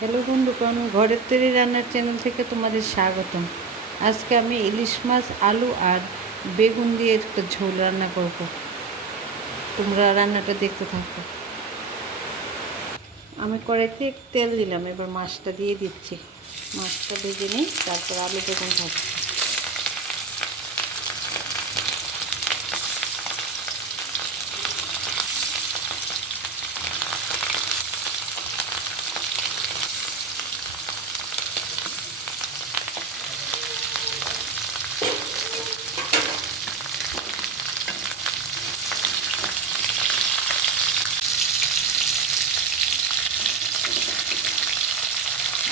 Hello বন্ধুগণ ঘরের তৈরি রান্নার চ্যানেল থেকে তোমাদের স্বাগতম। আজকে আমি ইলিশ মাছ, আলু আর বেগুন দিয়ে একটা ঝোল রান্না করব। তোমরা রান্নাটা দেখতে থাকো। আমি কড়াইতে তেল দিলাম, এবার মাছটা দিয়ে দিচ্ছি। মাছটা ভেজে নিই, তারপর আলু বেগুন থাকছে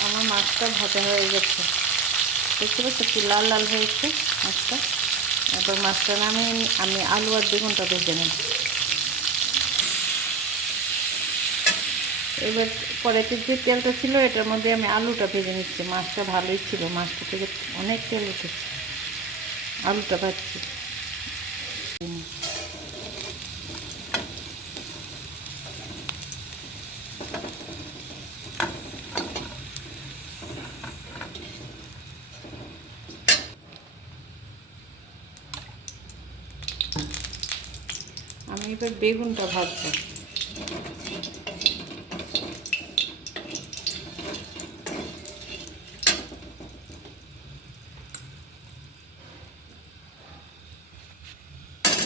আমার মাছটা ভাজা হয়ে গেছে। দেখতে পাচ্ছ কি লাল লাল হয়েছে মাছটা। এবার মাছটা নামিয়ে নি- আমি আলু আর বেগুনটা ভেজে নেব। এবার কড়াইতে যে তেলটা ছিল, এটার মধ্যে আমি আলুটা ভেজে নিচ্ছি। মাছটা ভালোই ছিল, মাছটা থেকে অনেক তেল উঠেছে। আলুটা ভাজছি। আমি এবার বেগুনটা ভাজবো।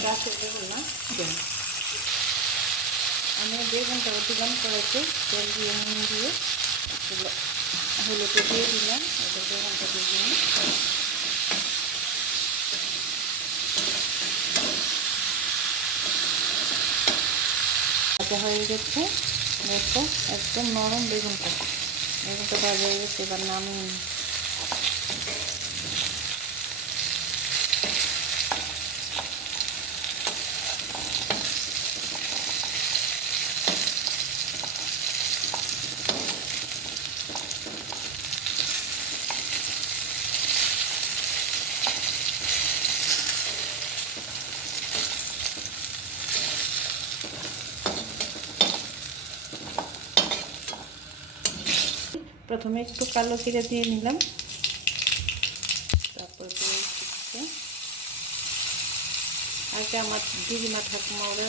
গাছের বেগুন না? দেন আমি বেগুনটা দিলাম কড়াইতে তেল দিয়ে নুন দিয়ে। হলুদে দিয়ে দিলাম এবার বেগুনটা দিয়ে দিলাম। ভাজা হয়ে গেছে। দেখো একদম নরম বেগুনটা বেগুনটা ভাজা হয়ে গেছে এবার নামিয়ে প্রথমে একটু কালো জিরে দিয়ে নিলাম। তারপর দিয়ে আগে আমার দিদিমা ঠাকুমা, ওরা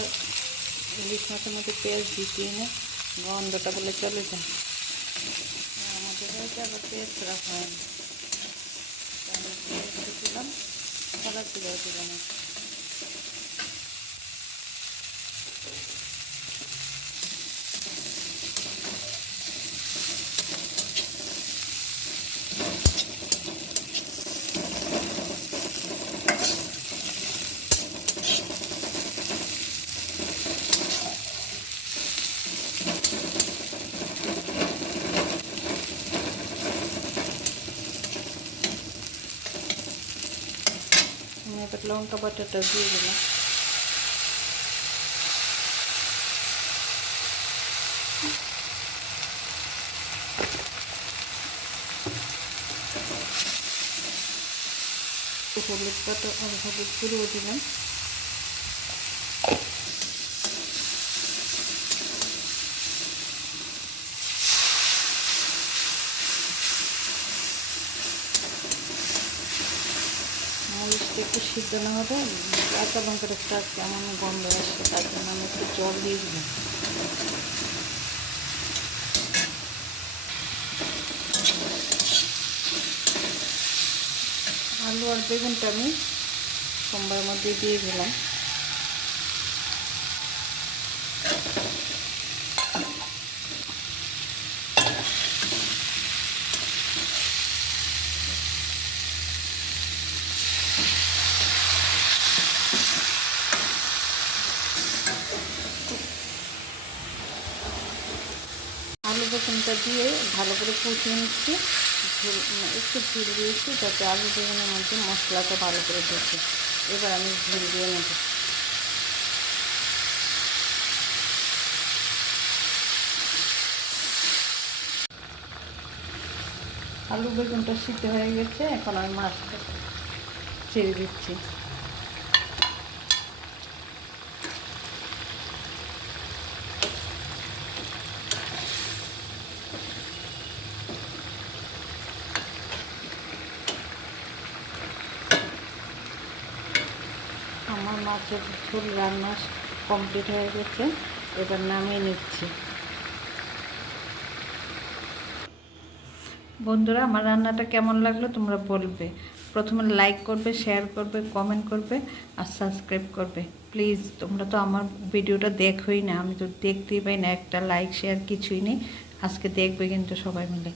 ইলিশ মাছের মধ্যে পেঁয়াজ দিতেই না, গন্ধটা বলে চলে যায়। আমাদের হয়েছে আবার পেঁয়াজ রাখা হয় পেঁয়াজ দিলাম। কলার দিলেও দিলাম। এবার লঙ্কা বাটাটা দিয়ে দিলাম হলুদ পাতা হলুদ গুঁড়ো দিলাম একটু সিদ্ধ না হবে কাঁচা লঙ্কাটা একটা কেমন গন্ধ আসছে তার জন্য আমি একটু জল দিয়ে দিলাম। আলু আর বেগুনটা আমি সোমবার মধ্যে দিয়ে দিলাম আলু বেগুনটা দিয়ে ভালো করে কষিয়ে নিচ্ছি। মানে একটু ঝুল দিয়েছি যাতে আলু বেগুনের মধ্যে মশলাটা ভালো করে ঢোকে। এবার আমি ঝুল দিয়ে নেব। আলু বেগুনটা সিদ্ধ হয়ে গেছে, এখন আমি মাছটা ছেড়ে দিচ্ছি। মাছের ঝোল রান্না কমপ্লিট হয়ে গেছে। এবার নামিয়ে নিচ্ছি। বন্ধুরা, আমার রান্নাটা কেমন লাগল তোমরা বলবে। প্রথমে লাইক করবে শেয়ার করবে কমেন্ট করবে আর সাবস্ক্রাইব করবে। প্লিজ তোমরা তো আমার ভিডিওটা দেখোই না। আমি তো দেখতেই পাই না। একটা লাইক শেয়ার কিছুই নেই। আজকে দেখবে কিন্তু সবাই মিলে।